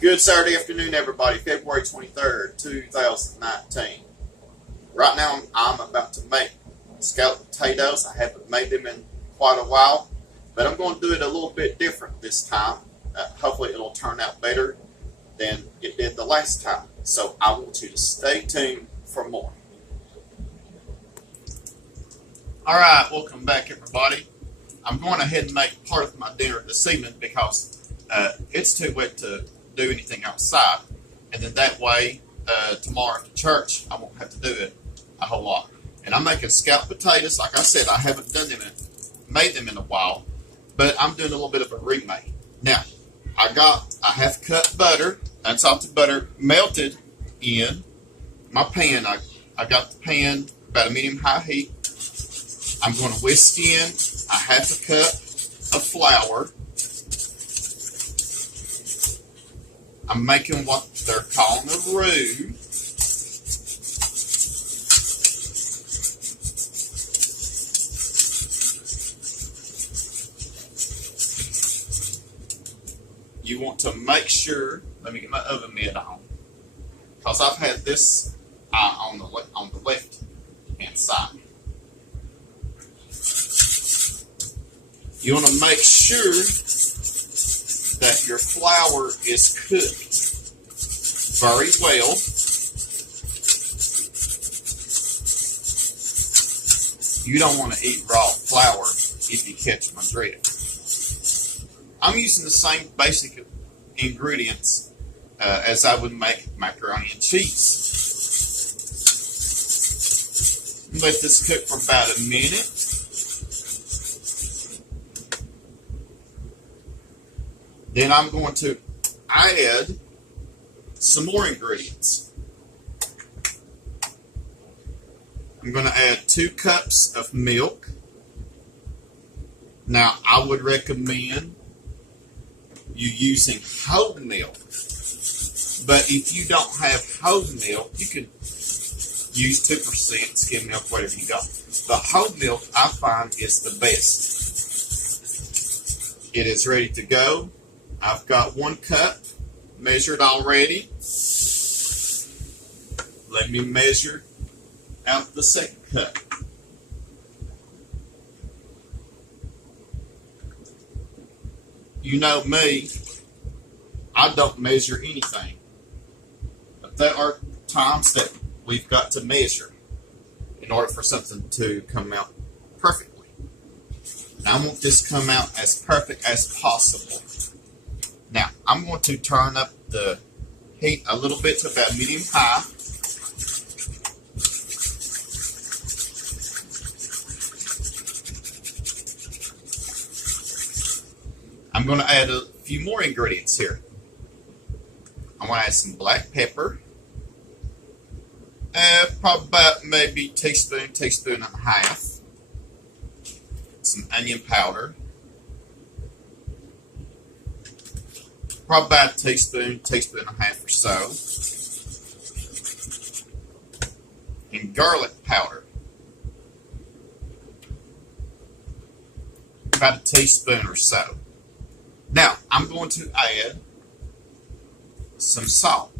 Good Saturday afternoon, everybody. February 23rd, 2019. Right now, I'm about to make scalloped potatoes. I haven't made them in quite a while, but I'm going to do it a little bit different this time. Hopefully, it'll turn out better than it did the last time. So, I want you to stay tuned for more. All right, welcome back, everybody. I'm going ahead and make part of my dinner this evening because it's too wet to do anything outside, and then that way tomorrow after church I won't have to do it a whole lot. And I'm making scalloped potatoes. Like I said, I haven't made them in a while, but I'm doing a little bit of a remake. Now I got a half cup butter, unsalted butter, melted in my pan. I got the pan about a medium high heat. I'm going to whisk in a half a cup of flour. I'm making what they're calling a roux. You want to make sure, let me get my oven mitt on, because I've had this on the left hand side. You want to make sure that your flour is cooked very well. You don't want to eat raw flour if you catch my drift. I'm using the same basic ingredients as I would make macaroni and cheese. Let this cook for about a minute. Then I'm going to add some more ingredients. I'm going to add 2 cups of milk. Now, I would recommend you using whole milk. But if you don't have whole milk, you could use 2% skim milk, whatever you got. The whole milk, I find, is the best. It is ready to go. I've got 1 cup measured already. Let me measure out the second cup. You know me, I don't measure anything. But there are times that we've got to measure in order for something to come out perfectly. And I want this to come out as perfect as possible. Now, I'm going to turn up the heat a little bit to about medium high. I'm going to add a few more ingredients here. I'm going to add some black pepper. Probably about maybe teaspoon and a half. Some onion powder. Probably about a teaspoon and a half or so. And garlic powder. About a teaspoon or so. Now, I'm going to add some salt.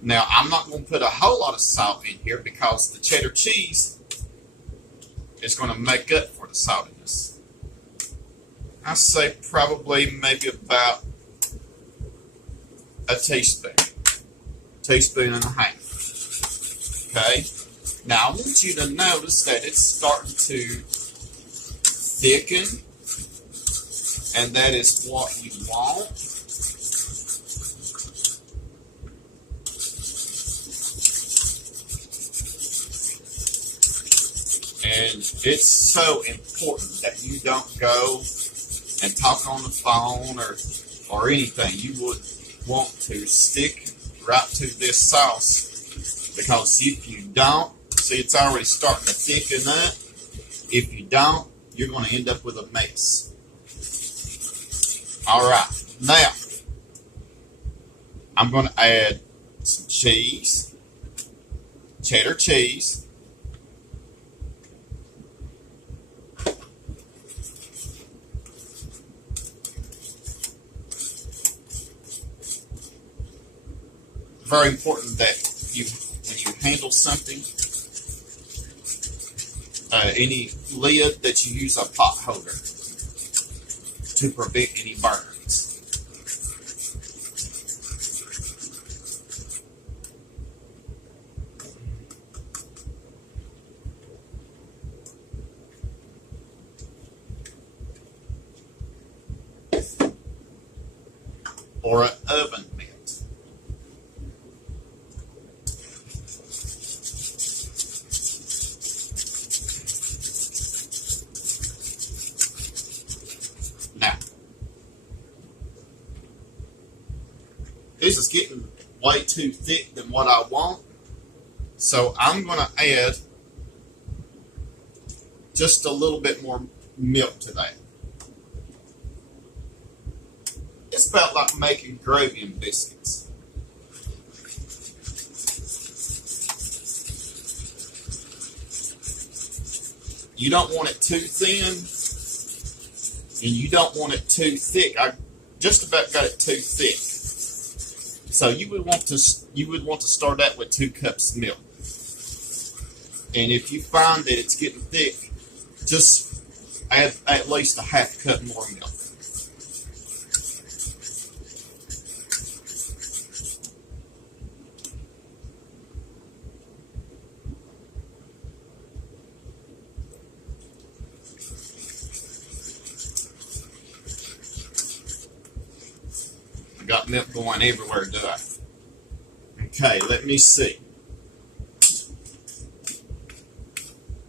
Now, I'm not going to put a whole lot of salt in here because the cheddar cheese is going to make up for the saltiness. I say probably maybe about a teaspoon and a half. Okay? Now, I want you to notice that it's starting to thicken, and that is what you want. And it's so important that you don't go and talk on the phone or anything. You would want to stick right to this sauce, because if you don't, see, it's already starting to thicken up. If you don't, you're going to end up with a mess. All right, now I'm going to add some cheese, cheddar cheese. very important that when you handle something, any lid, that you use a pot holder to prevent any burns. Or an oven mitt. Now, this is getting way too thick than what I want, so I'm going to add just a little bit more milk to that. It's about like making gravy and biscuits. You don't want it too thin, and you don't want it too thick. I just about got it too thick. So you would want to start out with 2 cups of milk. And if you find that it's getting thick, just add at least a half cup more milk. I got milk going everywhere, do I? Okay, let me see.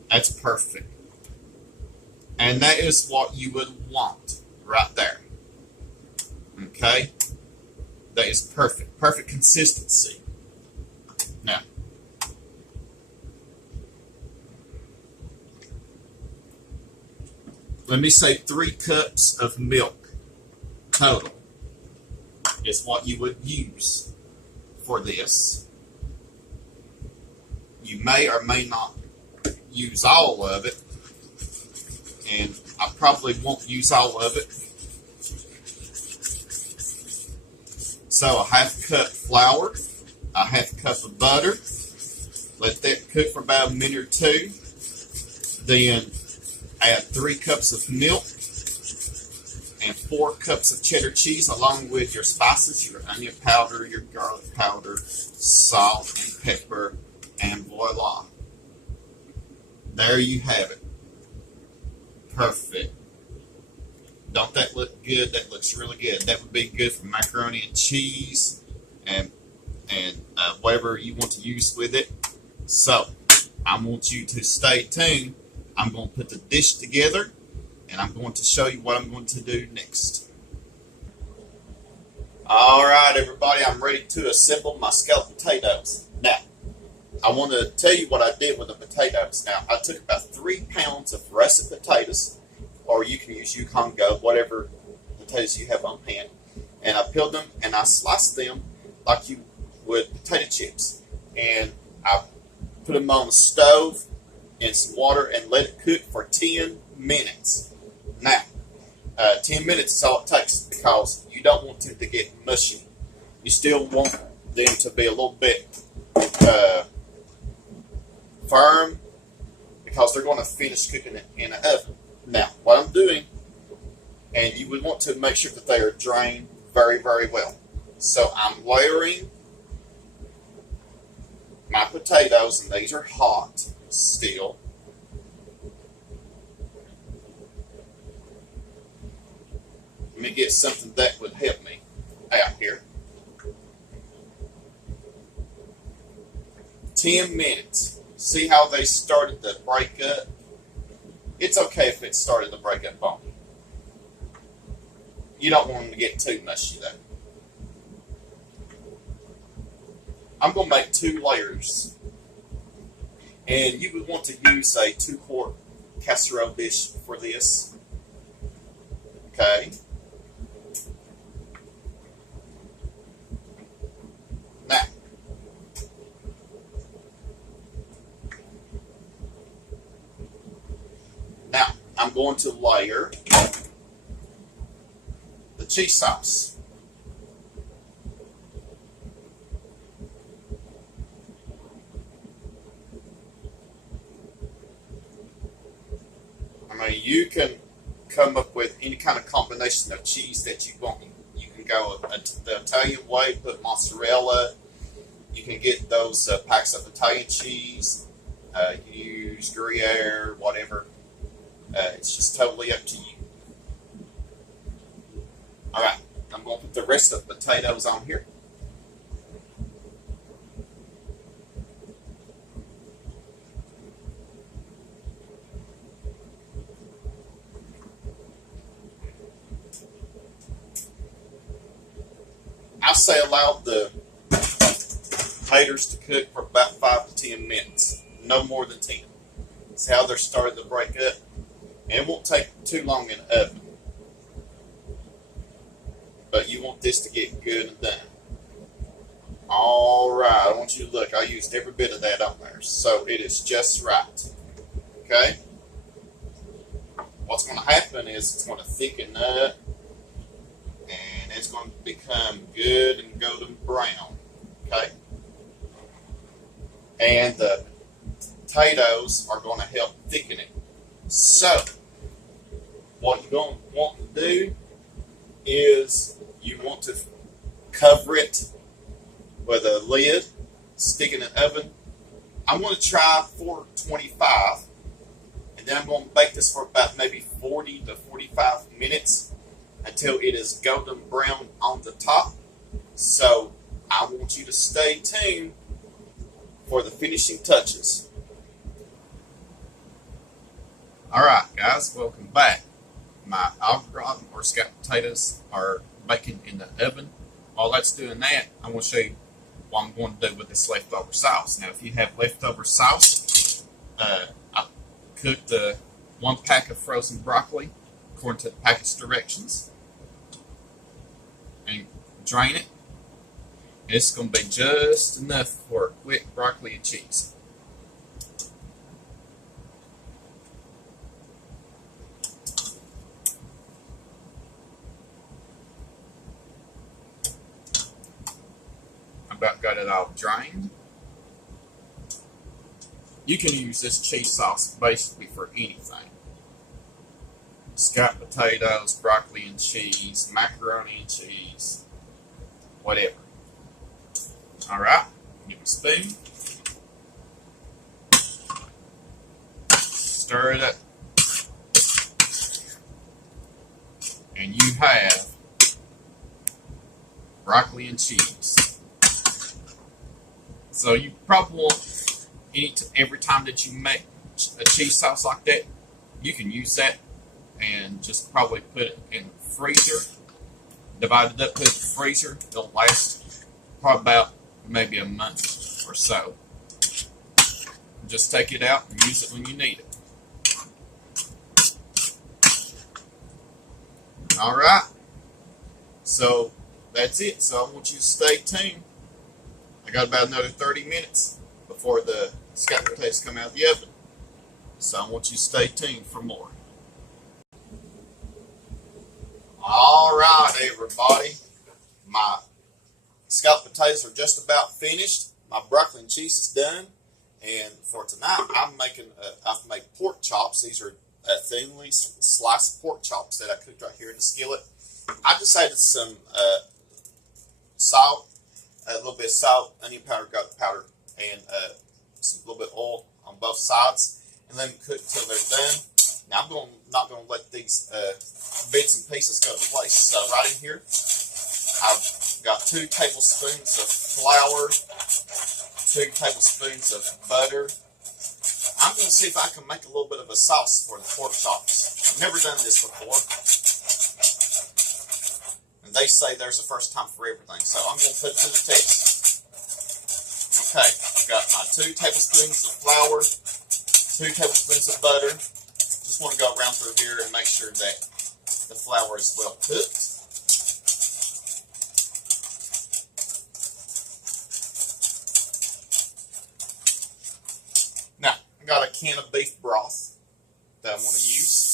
That's perfect. And that is what you would want right there. Okay? That is perfect. Perfect consistency. Now, let me say 3 cups of milk total is what you would use for this. You may or may not use all of it, and I probably won't use all of it. So a half cup flour, a half cup of butter, let that cook for about a minute or 2, then add 3 cups of milk and 4 cups of cheddar cheese along with your spices, your onion powder, your garlic powder, salt and pepper, and voila. There you have it. Perfect. Don't that look good? That looks really good. That would be good for macaroni and cheese and whatever you want to use with it. So, I want you to stay tuned. I'm going to put the dish together, and I'm going to show you what I'm going to do next. Alright everybody, I'm ready to assemble my scalloped potatoes. Now, I want to tell you what I did with the potatoes. Now, I took about 3 pounds of russet potatoes, or you can use Yukon Go, whatever potatoes you have on hand, and I peeled them and I sliced them like you would potato chips. And I put them on the stove in some water and let it cook for 10 minutes. Now, 10 minutes is all it takes because you don't want them to get mushy. You still want them to be a little bit firm because they're going to finish cooking it in the oven. Now, what I'm doing, and you would want to make sure that they are drained very, very well. So I'm layering my potatoes, and these are hot still. Let me get something that would help me out here. 10 minutes. See how they started to break up? It's okay if it started to break up on you. You don't want them to get too mushy though. I'm going to make 2 layers. And you would want to use a 2-quart casserole dish for this. Okay. Now, I'm going to layer the cheese sauce. you can come up with any kind of combination of cheese that you want. You can go the Italian way, put mozzarella. You can get those packs of Italian cheese. Use Gruyere, whatever. It's just totally up to you. All right, I'm going to put the rest of the potatoes on here. I say allow the taters to cook for about 5 to 10 minutes, no more than 10. See how they're starting to break up? And it won't take too long in the oven. But you want this to get good and done. Alright, I want you to look. I used every bit of that on there. So it is just right. Okay? What's going to happen is it's going to thicken up. And it's going to become good and golden brown. Okay? And the potatoes are going to help thicken it. So, what you're going to want to do is you want to cover it with a lid, stick it in the oven. I'm going to try 425, and then I'm going to bake this for about maybe 40 to 45 minutes until it is golden brown on the top. So I want you to stay tuned for the finishing touches. Alright guys, welcome back. My au gratin or scalloped potatoes are baking in the oven. While that's doing that, I'm going to show you what I'm going to do with this leftover sauce. Now if you have leftover sauce, I cooked 1 pack of frozen broccoli according to the package directions. And drain it. It's going to be just enough for a quick broccoli and cheese. About got it all drained. You can use this cheese sauce basically for anything. Scalloped potatoes, broccoli and cheese, macaroni and cheese, whatever. Alright, get my spoon. Stir it up. And you have broccoli and cheese. So you probably won't eat every time that you make a cheese sauce like that. You can use that and just probably put it in the freezer. Divide it up, put it in the freezer. It'll last probably about maybe a month or so. Just take it out and use it when you need it. Alright. So that's it. So I want you to stay tuned. I got about another 30 minutes before the scalloped potatoes come out of the oven. So I want you to stay tuned for more. Alright everybody, my scalloped potatoes are just about finished. My broccoli and cheese is done. And for tonight, I've made pork chops. These are thinly sliced pork chops that I cooked right here in the skillet. I just added some salt, a little bit of salt, onion powder, garlic powder, and a little bit of oil on both sides. And let them cook until they're done. Now I'm not going to let these bits and pieces go to waste. So right in here, I've got 2 tablespoons of flour, 2 tablespoons of butter. I'm going to see if I can make a little bit of a sauce for the pork chops. I've never done this before. And they say there's a first time for everything. So I'm going to put it to the test. Okay, I've got my 2 tablespoons of flour, 2 tablespoons of butter. Just want to go around through here and make sure that the flour is well cooked. Now, I got a can of beef broth that I want to use.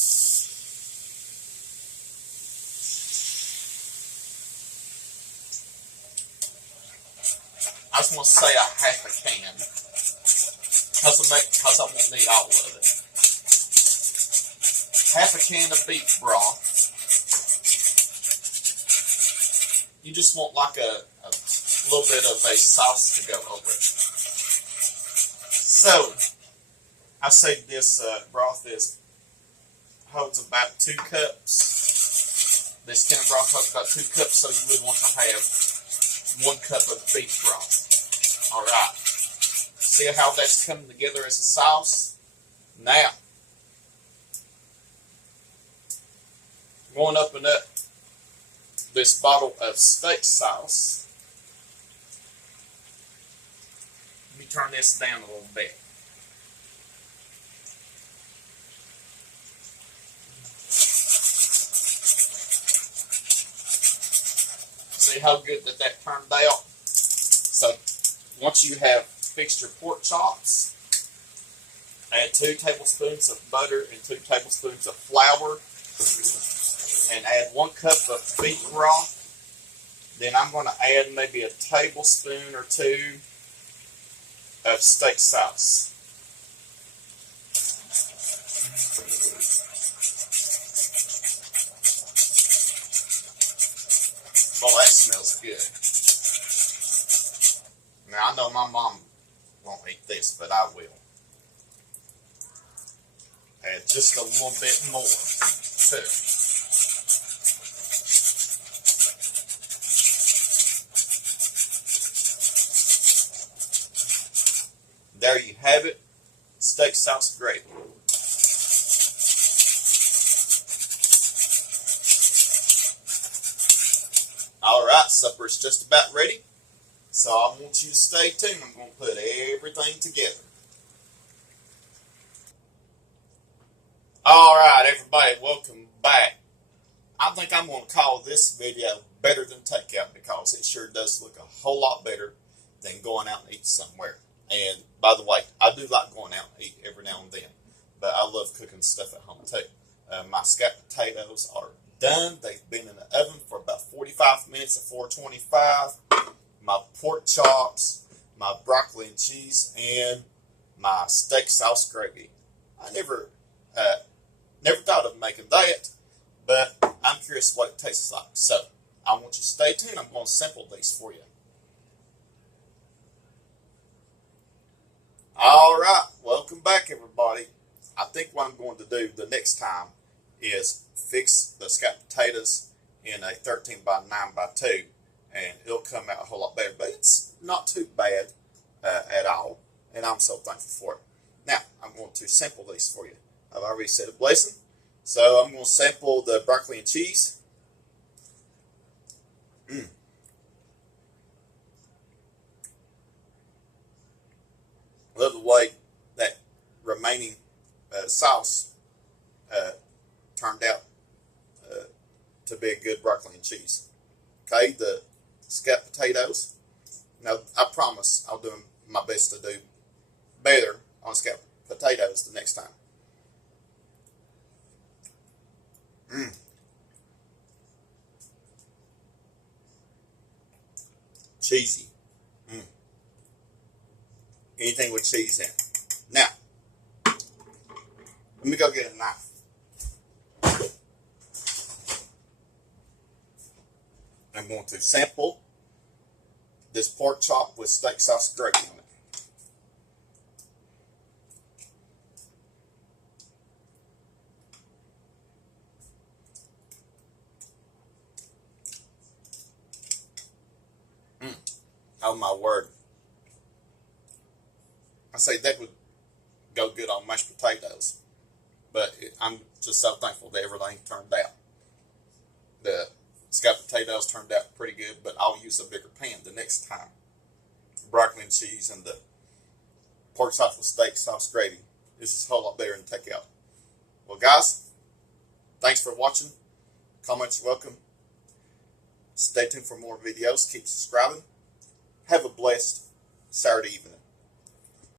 I just want to say a half a can because I won't need all of it. half a can of beef broth. You just want like a little bit of a sauce to go over it. So, I say this broth holds about 2 cups. This can of broth holds about 2 cups, so you would want to have 1 cup of beef broth. Alright. See how that's coming together as a sauce? Now, I'm going to open up this bottle of steak sauce. Let me turn this down a little bit. See how good that turned out? So, once you have fixed your pork chops, add 2 tablespoons of butter and 2 tablespoons of flour, and add 1 cup of beef broth. Then I'm going to add maybe a tablespoon or 2 of steak sauce. Oh, that smells good. Now, I know my mom won't eat this, but I will. Add just a little bit more, too. There you have it, steak sauce gravy. Alright, supper's just about ready, so I want you to stay tuned. I'm going to put everything together. Alright everybody, welcome back. I think I'm going to call this video Better Than Takeout because it sure does look a whole lot better than going out and eat somewhere. And by the way, I do like going out and eat every now and then, but I love cooking stuff at home too. My scalloped potatoes are done. They've been in the oven for about 45 minutes at 425. My pork chops, my broccoli and cheese, and my steak sauce gravy. I never thought of making that, but I'm curious what it tastes like. So I want you to stay tuned. I'm going to sample these for you. Alright, welcome back everybody. I think what I'm going to do the next time is fix the scalloped potatoes in a 13 by 9 by 2, and it'll come out a whole lot better, but it's not too bad at all, and I'm so thankful for it. Now, I'm going to sample these for you. I've already said a blessing, so I'm going to sample the broccoli and cheese. Love the way that remaining sauce turned out to be a good broccoli and cheese. Okay, the scalloped potatoes. Now, I promise I'll do my best to do better on scalloped potatoes the next time. Cheesy. Anything with cheese in it. Now, let me go get a knife. I'm going to sample this pork chop with steak sauce gravy on it. Oh my word. I say that would go good on mashed potatoes, but I'm just so thankful that everything turned out. The scalloped potatoes turned out pretty good, but I'll use a bigger pan the next time. Broccoli and cheese and the pork chop with steak sauce gravy. This is a whole lot better than takeout. Well, guys, thanks for watching. Comments welcome. Stay tuned for more videos. Keep subscribing. Have a blessed Saturday evening.